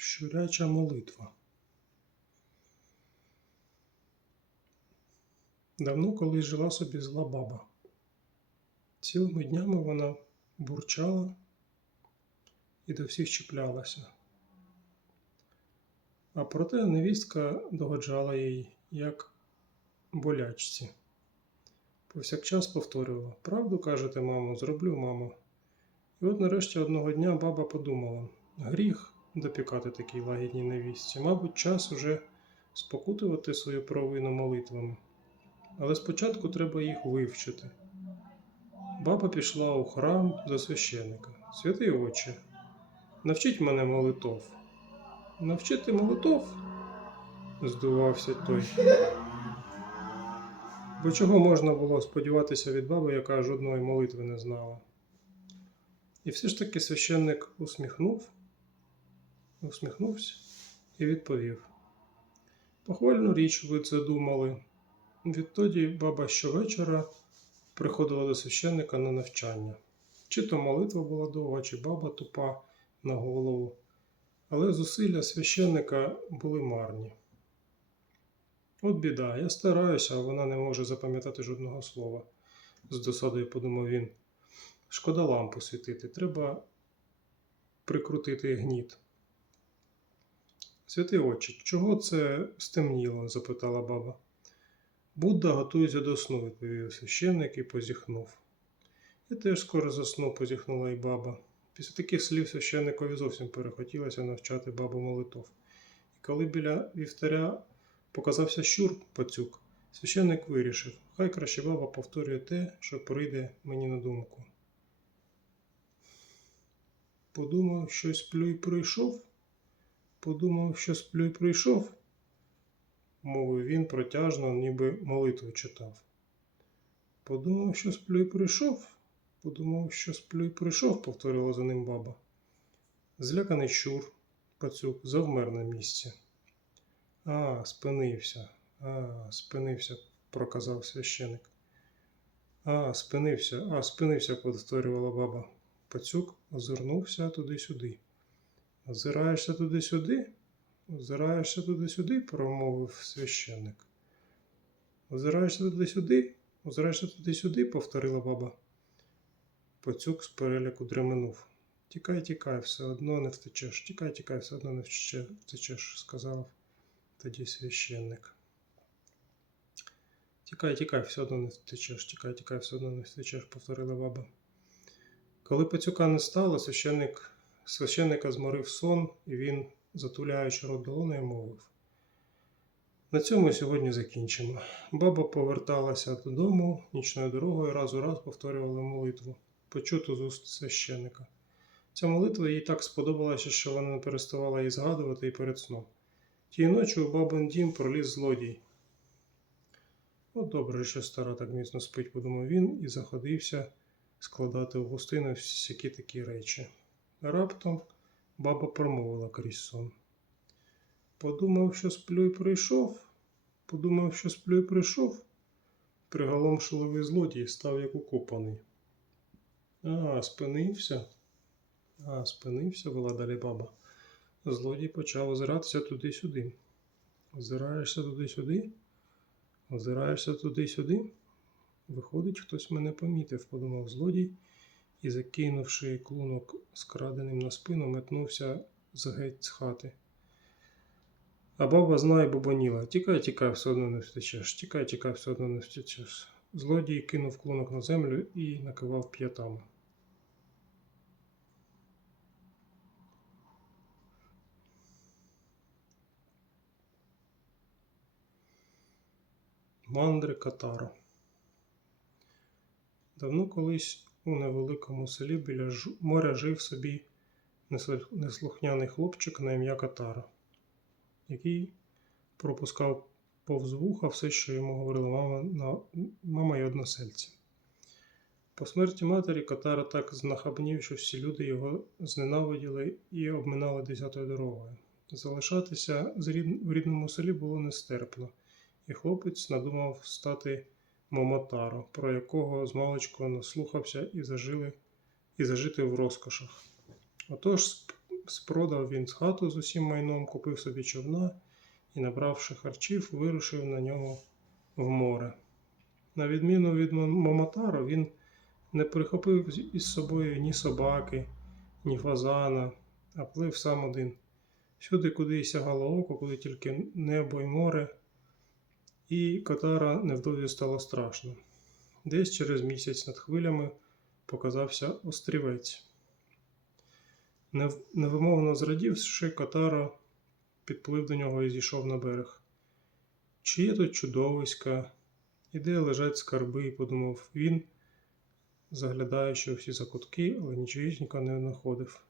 Щуряча молитва. Давно колись жила собі зла баба. Цілими днями вона бурчала і до всіх чіплялася. А проте невістка догоджала їй, як болячці. Повсякчас повторювала: Правду кажете, мамо, зроблю, мамо. І от нарешті одного дня баба подумала: гріх допікати такій лагідній невістці. Мабуть, час уже спокутувати свою провину молитвами. Але спочатку треба їх вивчити. Баба пішла у храм до священика. Святий отче, навчіть мене молитов. Навчити молитов? здувався той. Бо чого можна було сподіватися від баби, яка жодної молитви не знала? І все ж таки священник усміхнув, усміхнувся і відповів: Похвальну річ ви задумали. Відтоді баба щовечора приходила до священника на навчання. Чи то молитва була довга, чи баба тупа на голову, але зусилля священника були марні. От біда, я стараюся, а вона не може запам'ятати жодного слова, з досадою подумав він. Шкода лампу світити, треба прикрутити гніт. Святий отче, чого це стемніло? запитала баба. Будда готується до сну, відповів священник і позіхнув. Я теж скоро засну, позіхнула й баба. Після таких слів священникові зовсім перехотілося навчати бабу молитов. І коли біля вівтаря показався щур пацюк, священник вирішив, хай краще баба повторює те, що прийде мені на думку. Подумав, що сплю й прийшов. Подумав, що сплю й прийшов, мовив він протяжно, ніби молитву читав. Подумав, що сплю й прийшов. Подумав, що сплю й прийшов, повторила за ним баба. Зляканий щур, пацюк, завмер на місці. А, спинився, а, спинився, проказав священик. А, спинився, а, спинився, повторювала баба. Пацюк озирнувся туди-сюди. Озираєшся туди-сюди? Озираєшся туди-сюди, промовив священник. Озираєшся туди-сюди? Озираєшся туди-сюди, повторила баба. Пацюк з переляку дременув. Тікай, тікай, все одно не втечеш. Тікай, тікай, все одно не втечеш, сказав тоді священник. Тікай, тікай, все одно не втечеш, тікай, тікай, все одно не втечеш, повторила баба. Коли пацюка не стало, священник, священника зморив сон, і він, затуляючи рот долонею, мовив. На цьому сьогодні закінчимо. Баба поверталася додому нічною дорогою, раз у раз повторювала молитву, почуту з уст священика. Ця молитва їй так сподобалася, що вона не переставала її згадувати і перед сном. Тієї ночі у бабин дім проліз злодій. От добре, що стара так міцно спить, подумав він і заходився складати в гостину всякі такі речі. Раптом баба промовила крізь сон. Подумав, що сплю й прийшов. Подумав, що сплю й прийшов. Приголомшливий злодій став як укопаний. А, спинився. А, спинився, була далі баба. Злодій почав озиратися туди-сюди. Озираєшся туди-сюди, озираєшся туди-сюди. Виходить, хтось мене помітив, подумав злодій і, закинувши клунок скраденим на спину, метнувся з геть з хати. А баба знає бубоніла. Тікай, тікай, все одно не втечеш. Тікай, тікай, все одно не втечеш. Злодій кинув клунок на землю і накивав п'ятами. Мандри Катаро. Давно колись у невеликому селі біля моря жив собі неслухняний хлопчик на ім'я Катара, який пропускав повз вуха все, що йому говорила мама, на, мама і односельці. По смерті матері Катара так знахабнів, що всі люди його зненавиділи і обминали десятою дорогою. Залишатися в рідному селі було нестерпно, і хлопець надумав стати Момотаро, про якого змалечку наслухався і, зажили, і зажити в розкошах. Отож, спродав він з хату з усім майном, купив собі човна і, набравши харчів, вирушив на нього в море. На відміну від Мом- Момотаро, він не прихопив із собою ні собаки, ні фазана, а плив сам один. Всюди, куди сягало око, куди тільки небо й море, і Катара невдовзі стало страшно. Десь через місяць над хвилями показався острівець. Невимовно зрадівши, Катара підплив до нього і зійшов на берег. Чи є тут чудовиська, і де лежать скарби, подумав він, заглядаючи всі закутки, але нічогісінько не знаходив.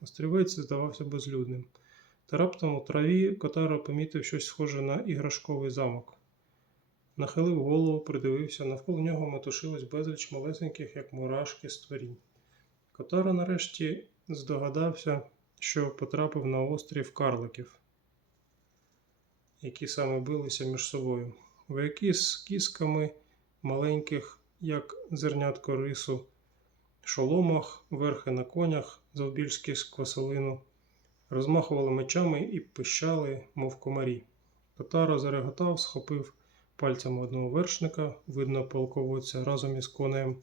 Острівець здавався безлюдним. Та раптом у траві Котаро помітив щось схоже на іграшковий замок. Нахилив голову, придивився, навколо нього метушилось безліч малесеньких, як мурашки, створінь. Котаро нарешті здогадався, що потрапив на острів карликів, які саме билися між собою. Вояки з кісками маленьких, як зернятко рису, шоломах, верхи на конях, завбільшки з квасолину, розмахували мечами і пищали, мов комарі. Котаро зареготав, схопив пальцем одного вершника, видно полководця, разом із конем,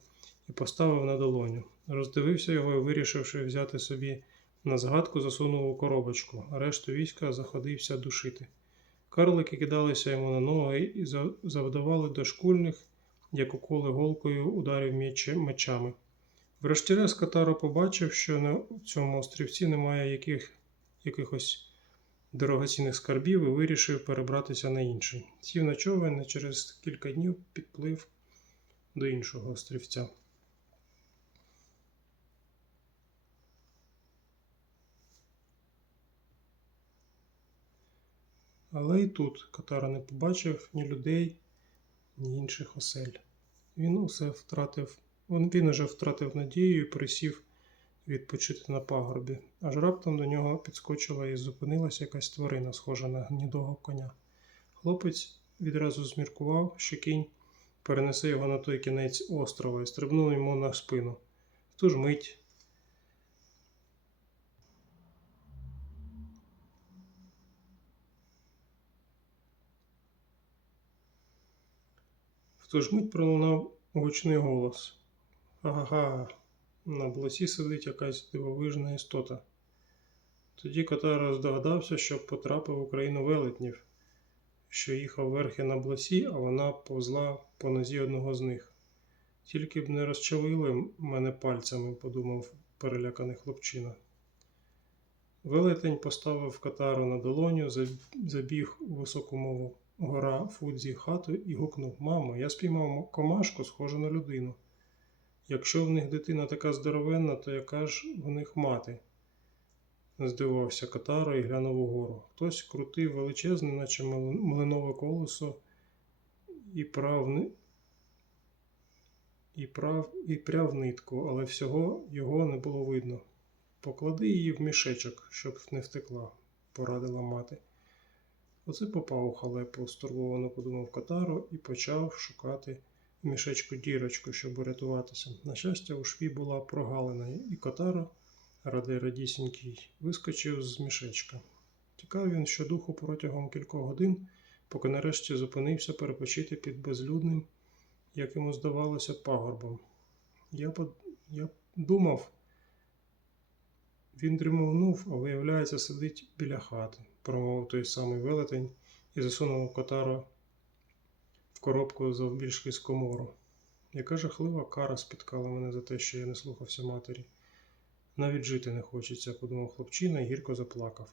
і поставив на долоню. Роздивився його і, вирішивши взяти собі на згадку, засунув у коробочку, а решту війська заходився душити. Карлики кидалися йому на ноги і завдавали дошкульних, як уколи голкою ударів мечами. Врешті-решт Катаро побачив, що на цьому острівці немає яких, якихось дорогоцінних скарбів і вирішив перебратися на інший. Сів на човен і через кілька днів підплив до іншого острівця. Але і тут Катара не побачив ні людей, ні інших осель. Він усе втратив, він, уже втратив надію і присів відпочити на пагорбі. Аж раптом до нього підскочила і зупинилася якась тварина, схожа на гнідого коня. Хлопець відразу зміркував, що кінь перенесе його на той кінець острова і стрибнув йому на спину. В ту ж мить В ту ж мить пролунав гучний голос. Ага, на блосі сидить якась дивовижна істота. Тоді Котаро здогадався, що потрапив у країну велетнів, що їхав верхи на блосі, а вона повзла по нозі одного з них. Тільки б не розчавили мене пальцями, подумав переляканий хлопчина. Велетень поставив Катару на долоню, забіг у високу мову гора Фудзі хату і гукнув Мамо, я спіймав комашку, схожу на людину. Якщо в них дитина така здоровенна, то яка ж в них мати? Здивувався Катаро і глянув угору. Хтось крутив величезне, наче млинове колесо, і прав, і прав, і пряв нитку, але всього його не було видно. Поклади її в мішечок, щоб не втекла, порадила мати. Оце попав у халепу, стурбовано подумав Катаро і почав шукати мішечку дірочку, щоб урятуватися. На щастя, у шві була прогалина, і Катаро, радий радісінький, вискочив з мішечка. Тікав він щодуху протягом кількох годин, поки нарешті зупинився перепочити під безлюдним, як йому здавалося, пагорбом. Я, под... Я думав, він дрімовнув, а виявляється, сидить біля хати, промовив той самий велетень і засунув Котаро коробку завбільшки з комору. Яка жахлива кара спіткала мене за те, що я не слухався матері. Навіть жити не хочеться, подумав хлопчина і гірко заплакав.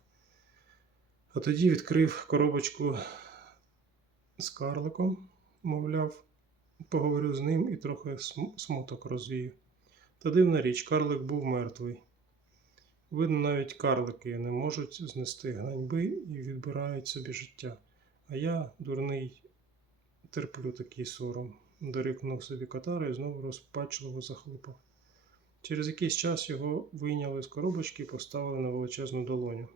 А тоді відкрив коробочку з карликом, мовляв, поговорю з ним і трохи смуток розвію. Та дивна річ, карлик був мертвий. Видно, навіть карлики не можуть знести ганьби і відбирають собі життя. А я, дурний, терплю такий сором, дорікнув собі Катара і знову розпачливо захлипав. Через якийсь час його вийняли з коробочки і поставили на величезну долоню.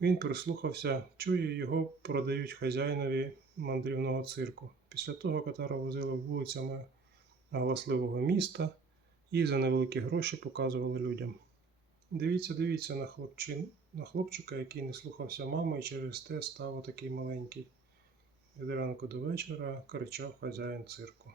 Він прислухався, чує, його продають хазяїнові мандрівного цирку. Після того Катара возили вулицями галасливого міста і за невеликі гроші показували людям. Дивіться, дивіться на, хлопчин, на хлопчика, який не слухався мами і через те став отакий маленький. Від ранку до вечора кричав хазяїн цирку.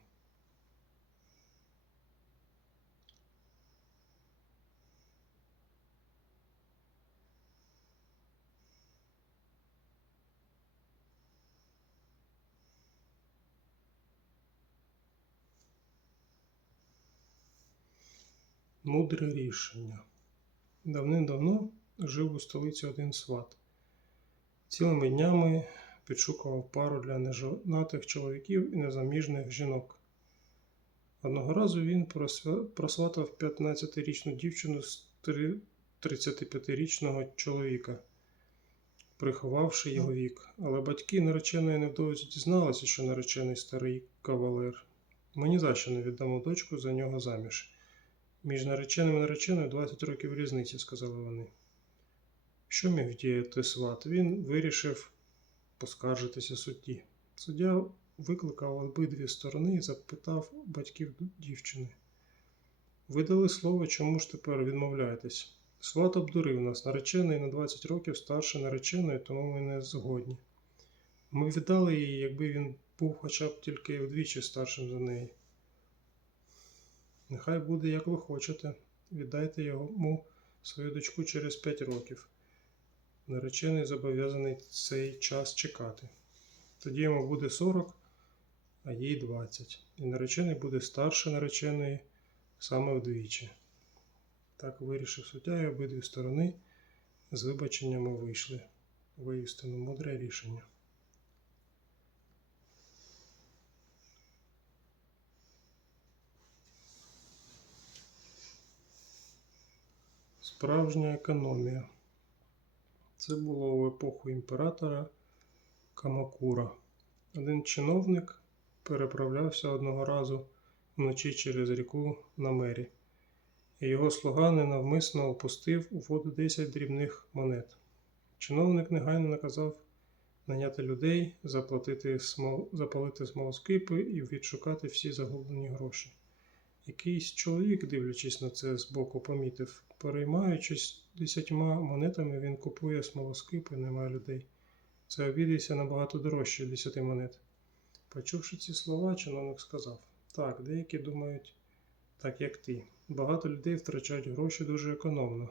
Мудре рішення. Давним-давно жив у столиці один сват. Цілими днями підшукував пару для нежонатих чоловіків і незаміжних жінок. Одного разу він просватав 15-річну дівчину з 35-річного чоловіка, приховавши його вік. Але батьки нареченої невдовзі дізналися, що наречений старий кавалер. Ми ні за що не віддамо дочку за нього заміж. Між нареченим і нареченою 20 років різниці, сказали вони. Що міг діяти сват? Він вирішив поскаржитися судді. Суддя викликав обидві сторони і запитав батьків дівчини. Ви дали слово, чому ж тепер відмовляєтесь? Сват обдурив нас, наречений на 20 років старше нареченої, тому ми не згодні. Ми віддали її, якби він був хоча б тільки вдвічі старшим за неї. Нехай буде, як ви хочете. Віддайте йому свою дочку через 5 років. Наречений зобов'язаний цей час чекати. Тоді йому буде 40, а їй 20. І наречений буде старше нареченої саме вдвічі. Так вирішив суддя, і обидві сторони з вибаченнями вийшли. Воістину мудре рішення. Справжня економія. Це було в епоху імператора Камакура. Один чиновник переправлявся одного разу вночі через ріку на мері, і його слуга ненавмисно опустив у воду 10 дрібних монет. Чиновник негайно наказав наняти людей, заплатити смол... запалити смолоскипи і відшукати всі загублені гроші. Якийсь чоловік, дивлячись на це збоку, помітив, переймаючись десятьма монетами, він купує смолоскипи, немає людей. Це обійдеться набагато дорожче десяти монет. Почувши ці слова, чиновник сказав: Так, деякі думають так, як ти. Багато людей втрачають гроші дуже економно.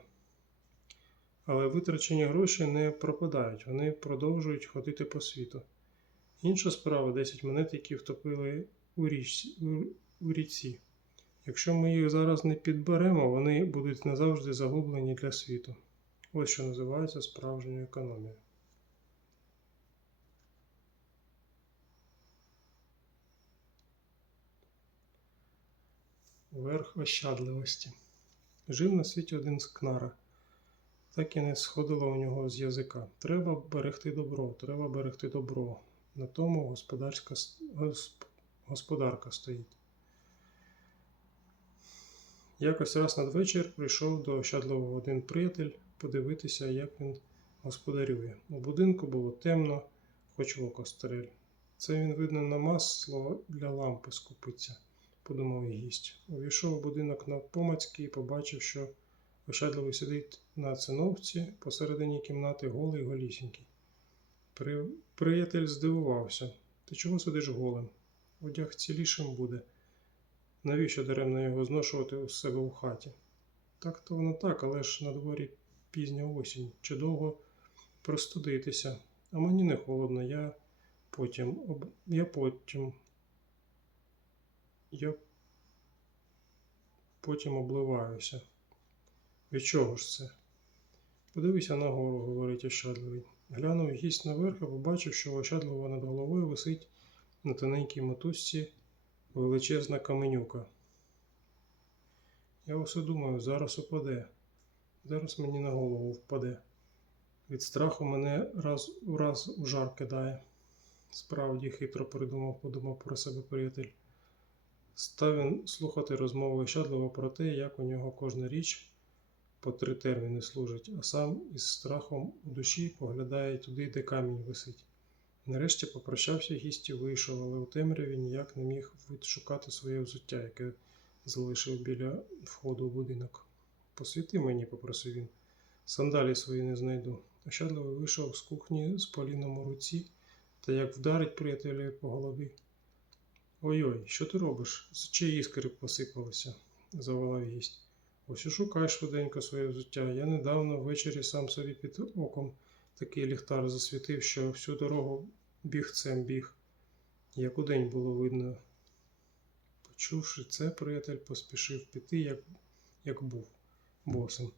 Але витрачені гроші не пропадають, вони продовжують ходити по світу. Інша справа 10 монет, які втопили у річці. У, ріці. Якщо ми їх зараз не підберемо, вони будуть назавжди загублені для світу. Ось що називається справжньою економією. Верх ощадливості. Жив на світі один скнара. Так і не сходило у нього з язика. Треба берегти добро, треба берегти добро. На тому господарська, госп- господарка стоїть. Якось раз надвечір прийшов до ощадливого один приятель подивитися, як він господарює. У будинку було темно, хоч в око стрель. Це він, видно, на масло для лампи скупиться, подумав гість. Увійшов у будинок навпомацьки і побачив, що ощадливий сидить на циновці посередині кімнати голий голісінький. При... Приятель здивувався. Ти чого сидиш голим? Одяг цілішим буде. Навіщо даремно його зношувати у себе у хаті? Так то воно так, але ж на дворі пізня осінь. Чи довго простудитися? А мені не холодно, я потім. Об... Я потім. Я потім обливаюся. Від чого ж це? Подивися нагору, говорить ощадливий. Глянув гість наверх і побачив, що у ощадливого над головою висить на тоненькій мотузці величезна каменюка. Я усе думаю, зараз упаде. Зараз мені на голову впаде. Від страху мене раз у раз у жар кидає. Справді хитро придумав, подумав про себе приятель. Став він слухати розмови ощадливо про те, як у нього кожна річ по три терміни служить, а сам із страхом у душі поглядає туди, де камінь висить. Нарешті попрощався гість і вийшов, але у темряві ніяк не міг відшукати своє взуття, яке залишив біля входу в будинок. Посвіти мені, попросив він. Сандалі свої не знайду. Ощадливо вийшов з кухні з поліном у руці та як вдарить приятеля по голові. Ой-ой, що ти робиш? З чиї іскри посипалися, заволав гість. Ось і шукай швиденько своє взуття. Я недавно ввечері сам собі під оком такий ліхтар засвітив, що всю дорогу бігцем біг, як удень було видно. Почувши це, приятель поспішив піти, як, як був босим.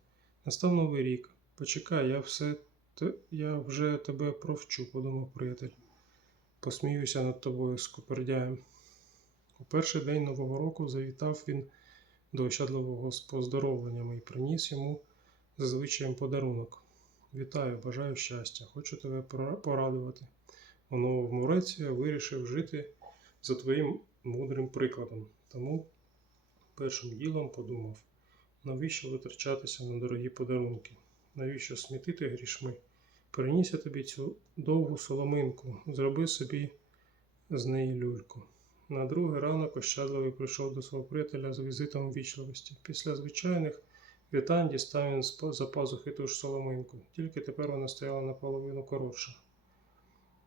Настав новий рік. Почекай, я все я вже тебе провчу, подумав приятель. Посміюся над тобою скупердяєм. У перший день Нового року завітав він до ощадливого з поздоровленнями і приніс йому зазвичаєм подарунок. Вітаю, бажаю щастя, хочу тебе порадувати. У новому вирішив жити за твоїм мудрим прикладом. Тому першим ділом подумав, навіщо витрачатися на дорогі подарунки? Навіщо смітити грішми? Приніс я тобі цю довгу соломинку, зроби собі з неї люльку. На другий ранок ощадливий прийшов до свого приятеля з візитом ввічливості. Після звичайних вітань дістав він за пазухи ту ж соломинку, тільки тепер вона стояла наполовину коротша.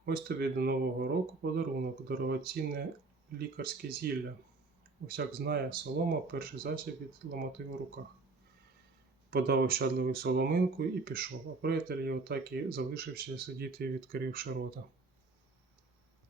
Ось тобі до Нового року подарунок, дорогоцінне лікарське зілля. Усяк знає, солома перший засіб від ламоти у руках. Подав ощадливу соломинку і пішов, а приятель його так і залишився сидіти, відкривши рота.